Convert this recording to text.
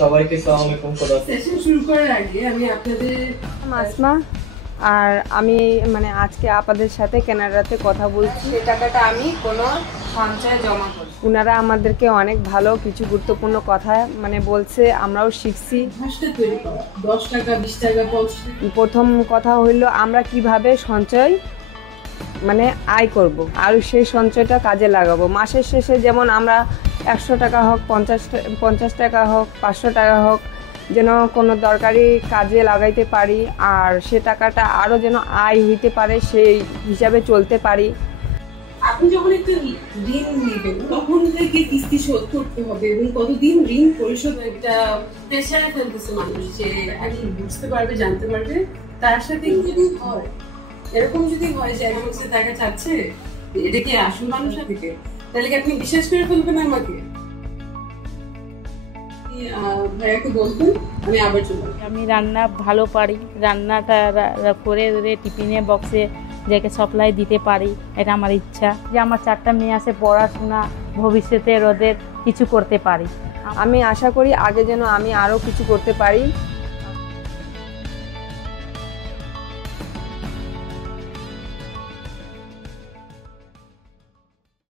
সবাইকে আসসালামু আলাইকুম। সেশন শুরু করার আগে আমি আপনাদের আসমা আর আমি মানে আজকে আপনাদের সাথে কানাডাতে কথা বলছি। সেই টাকাটা আমি কোনো সঞ্চয়ে জমা করি। ওনারা আমাদেরকে অনেক ভালো কিছু গুরুত্বপূর্ণ কথা মানে বলছে, আমরাও শিখছি। ভাষটা তৈরি করা 10 টাকা 20 টাকা 50 টাকা। প্রথম কথা হইলো আমরা কিভাবে সঞ্চয় মানে আয় করব আর সেই সঞ্চয়টা কাজে লাগাবো। মাসের শেষে যেমন আমরা 100 টাকা হোক 50 টাকা হোক 500 টাকা হোক যেন কোনো দরকারি কাজে লাগাইতে পারি, আর সে টাকাটা আরও যেন আয় হইতে পারে, সেই হিসাবে চলতে পারি। আপনি যখন একটা ঋণ নেবেন তখন থেকে কিস্তি শোধ করতে হবে এবং কতদিন ঋণ পরিশোধ একটা প্রেশারে ফেলতেছে মানুষ, যে আগে বুঝতে পারবে জানতে পারবে। তার সাথে যদি হয় এরকম যদি হয় যে আমি হচ্ছে টাকা চাচ্ছে, এটা কি আসল মানুষ থেকে, তাহলে কি আপনি বিশ্বাস করে ফেলবেন আমাকে? ভাইয়াকে বলবেন আমি আবার চলবো। আমি রান্না ভালো পারি, রান্নাটা করে টিফিনে বক্সে যাকে সাপ্লাই দিতে পারি, এটা আমার ইচ্ছা। যে আমার 4টা মেয়ে আছে, পড়াশোনা ভবিষ্যতে ওদের কিছু করতে পারি। আমি আশা করি আগে যেন আমি আরও কিছু করতে পারি।